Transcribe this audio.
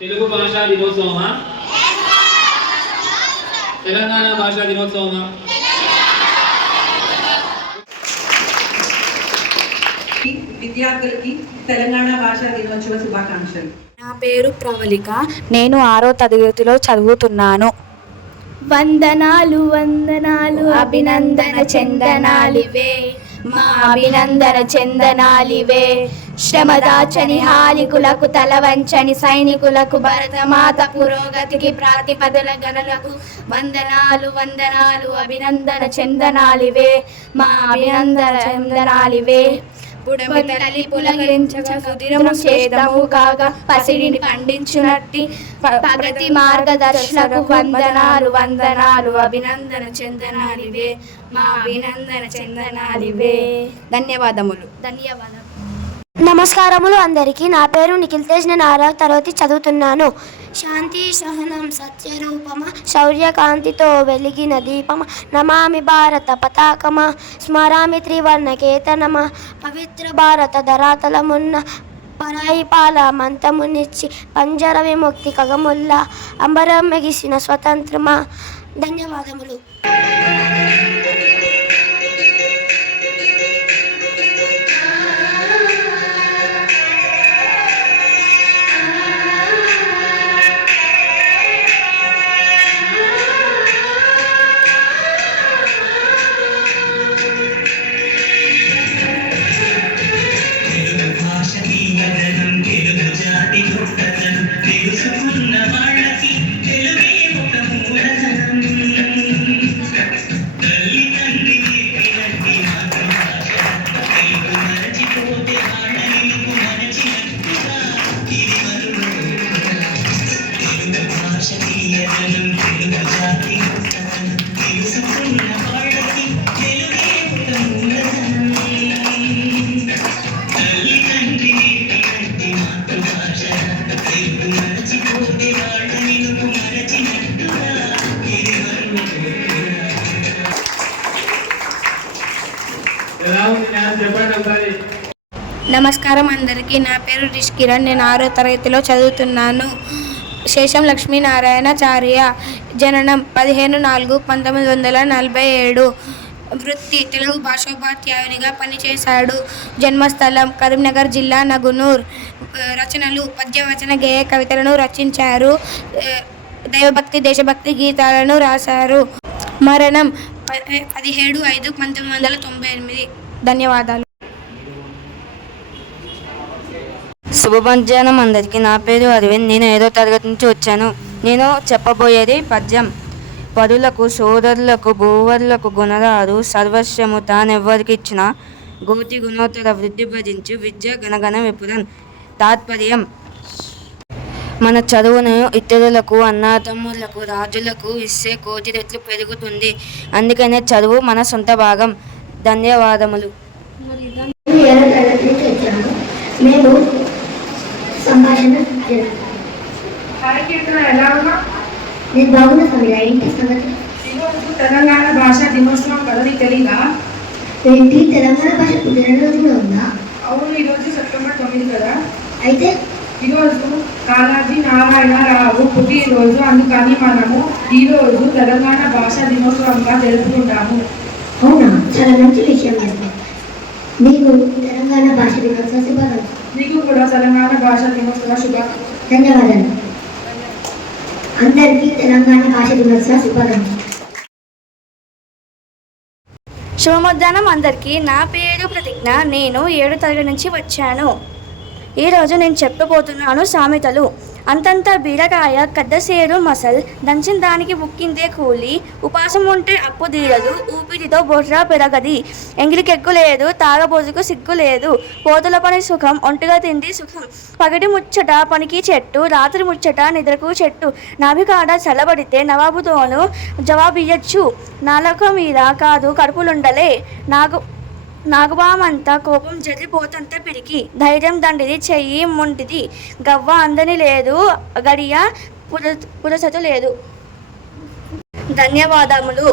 తెలుగు భాషా దినోత్సవమా? తెలంగాణ భాషా దినోత్సవమా? విద్యార్థులకి తెలంగాణ భాషా దినోత్సవ శుభాకాంక్షలు. నా పేరు ప్రవళిక. నేను 6వ తరగతిలో చదువుతున్నాను. వందనాలు వందనాలు అభినందన చందనాలివే, మా అభినందన చందనాలివే. శ్రమదాచని హాలికులకు తలవంచని సైనికులకు భరతమాత పురోగతికి ప్రాతిపదల గణలకు వందనాలు వందనాలు అభినందన చందనాలివే, మా అభినందన చందనాలివే. పుడమి తల్లి పులకరించక సుదిరము చేదము కాగా పసిడిని పండించునట్టి ప్రగతి మార్గదర్శనకు వందనాలు వందనాలు అభినందన చందనాలివే, మా అభినందన చందనాలివే. ధన్యవాదములు. నమస్కారములు అందరికీ. నా పేరు నిఖిల్ తేజ్. నేను 6వ తరగతి చదువుతున్నాను. శాంతి సహనం సత్యరూపమ శౌర్యకాంతితో వెలిగిన దీపమ నమామి భారత పతాకమ స్మరామి త్రివర్ణ కేతనమ పవిత్ర భారత ధరాతలమున్న పరాయి పాల మంతమునిచ్చి పంజర విముక్తి కగముల్లా అంబరం మెగిసిన స్వతంత్రమా. ధన్యవాదములు. నమస్కారం అందరికీ. నా పేరు రిష్కిరణ్. నేను 6వ తరగతిలో చదువుతున్నాను. శేషం లక్ష్మీనారాయణాచార్య. జననం 15/4/1947. వృత్తి తెలుగు భాషోపాధ్యాయునిగా పనిచేశాడు. జన్మస్థలం కరీంనగర్ జిల్లా నగునూర్. రచనలు పద్యవచన గేయ కవితలను రచించారు. దైవభక్తి దేశభక్తి గీతాలను రాశారు. మరణం 17/5/1998. ధన్యవాదాలు. శుభ మధ్యాహ్నం అందరికీ. నా పేరు అరవింద్. నేను 5వ తరగతి నుంచి వచ్చాను. నేను చెప్పబోయేది పద్యం. పరులకు సోదరులకు భూవరులకు గుణరారు సర్వస్వము తానెవ్వరికిచ్చిన గోతి గుణోత్తర వృద్ధి భజించు విద్య గణగణ విపురన్. తాత్పర్యం: మన చదువును ఇతరులకు అన్నాతమ్ములకు రాజులకు ఇస్తే కోటి రెట్లు పెరుగుతుంది. అందుకనే చదువు మన సొంత భాగం. ధన్యవాదములు. సంభాషణ నేను బాగున్నా సమీరా. ఏంటి సంగతి? తెలంగాణ భాషా దినోత్సవం కదా, నీకు తెలీదా? ఏంటి తెలంగాణ భాష పుట్టినరోజు కూడా ఉందా? అవును, ఈరోజు సెప్టెంబర్ 9 కదా. అయితే ఈరోజు కాళాజీ నారాయణరావు పుట్టినరోజు. అందుకని మనము ఈరోజు తెలంగాణ భాషా దినోత్సవంగా జరుపుకుంటాము. అవునా, చాలా మంచి విషయం. మీకు తెలంగాణ భాష దినోత్సవ శుభాకాంక్షలు. నీకు కూడా తెలంగాణ భాషా దినోత్సవ శుభాకాంక్షలు. ధన్యవాదాలు. అందరికీ తెలంగాణ భాష దినోత్సవ శుభాకాంక్షలు. శుభ మధ్యాహ్నం అందరికీ. నా పేరు ప్రతిజ్ఞ. నేను 7వ తరగతి నుంచి వచ్చాను. ఈరోజు నేను చెప్పబోతున్నాను సామెతలు. అంతంత బీరకాయ కద్దసేరు మసల్ దంచిన దానికి బుక్కిందే కూలి ఉపాసం ఉంటే అప్పు తీరదు ఊపిరితో బొర్రా పెరగది ఎంగిలికెగ్గు లేదు తాగబోజుకు సిగ్గు లేదు పోతుల పని సుఖం ఒంటిగా తిండి సుఖం పగటి ముచ్చట పనికి చెట్టు రాత్రి ముచ్చట నిద్రకు చెట్టు నాభికాడ చల్లబడితే నవాబుతోనూ జవాబియ్యచ్చు నాలుక మీద కాదు కడుపులుండలే నాగుబామంతా కోపం జరిపోతంత పిరికి ధైర్యం దండిది చెయ్యి ముంటిది గవ్వ అందని లేదు గడియ పురసతు లేదు. ధన్యవాదములు.